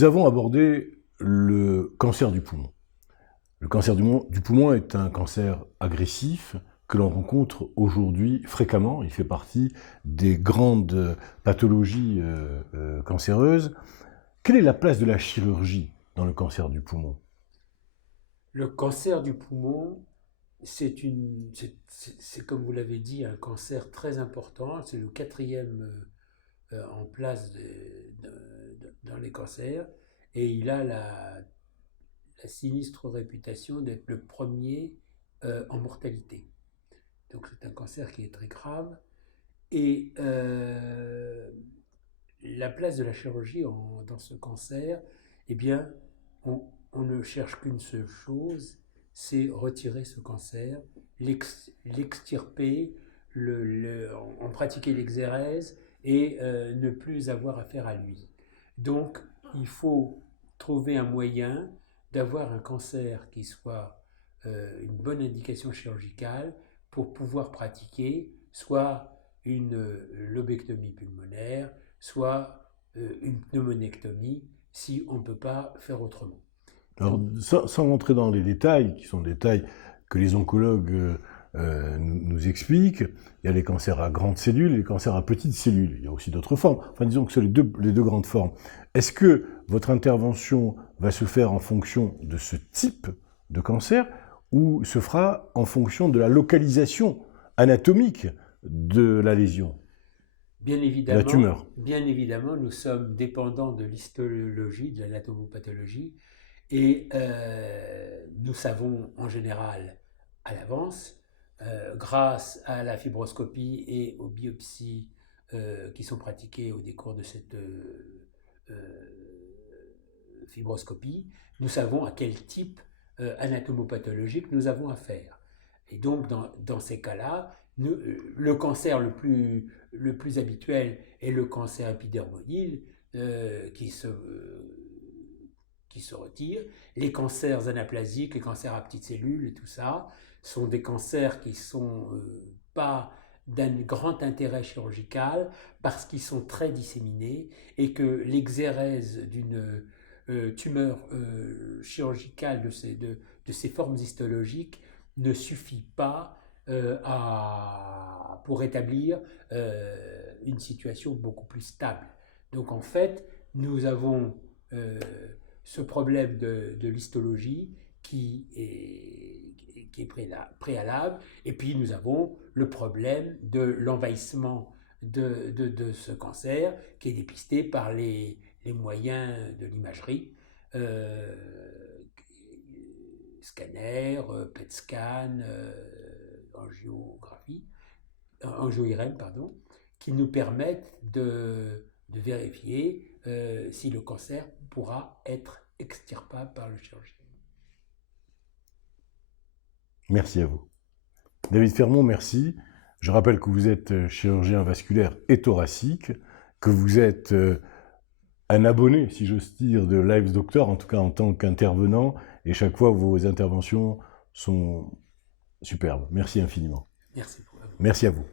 Nous avons abordé le cancer du poumon. Le cancer du poumon est un cancer agressif que l'on rencontre aujourd'hui fréquemment. Il fait partie des grandes pathologies cancéreuses. Quelle est la place de la chirurgie dans le cancer du poumon? Le cancer du poumon, c'est comme vous l'avez dit, un cancer très important. C'est le quatrième en place dans les cancers. Et il a la sinistre réputation d'être le premier en mortalité. Donc c'est un cancer qui est très grave. Et la place de la chirurgie dans ce cancer, eh bien, on ne cherche qu'une seule chose, c'est retirer ce cancer, l'extirper, en pratiquer l'exérèse et ne plus avoir affaire à lui. Donc, il faut trouver un moyen d'avoir un cancer qui soit une bonne indication chirurgicale pour pouvoir pratiquer soit une lobectomie pulmonaire, soit une pneumonectomie, si on ne peut pas faire autrement. Alors, sans rentrer dans les détails, qui sont des détails que les oncologues nous expliquent, il y a les cancers à grandes cellules et les cancers à petites cellules. Il y a aussi d'autres formes. Enfin, disons que c'est les deux grandes formes. Est-ce que votre intervention va se faire en fonction de ce type de cancer ou se fera en fonction de la localisation anatomique de la lésion, Bien de la tumeur? bien évidemment, nous sommes dépendants de l'histologie, de l'anatomopathologie, et nous savons en général à l'avance, grâce à la fibroscopie et aux biopsies qui sont pratiquées au décours de cette fibroscopie, nous savons à quel type anatomopathologique nous avons affaire. Et donc, dans ces cas-là, le cancer le plus habituel est le cancer épidermodyle qui se retire. Les cancers anaplasiques, les cancers à petites cellules et tout ça, sont des cancers qui ne sont pas d'un grand intérêt chirurgical parce qu'ils sont très disséminés et que l'exérèse d'une tumeur chirurgicale de ces formes histologiques ne suffit pas pour établir une situation beaucoup plus stable. Donc en fait, nous avons ce problème de l'histologie qui est préalable, et puis nous avons le problème de l'envahissement de ce cancer qui est dépisté par les moyens de l'imagerie, scanner, PET scan, angio-IRM, pardon, qui nous permettent de vérifier si le cancer pourra être extirpable par le chirurgien. Merci à vous. David Fermont, merci. Je rappelle que vous êtes chirurgien vasculaire et thoracique, que vous êtes un abonné, si j'ose dire, de Lives Doctor, en tout cas en tant qu'intervenant, et chaque fois vos interventions sont superbes. Merci infiniment. Merci pour vous. Merci à vous.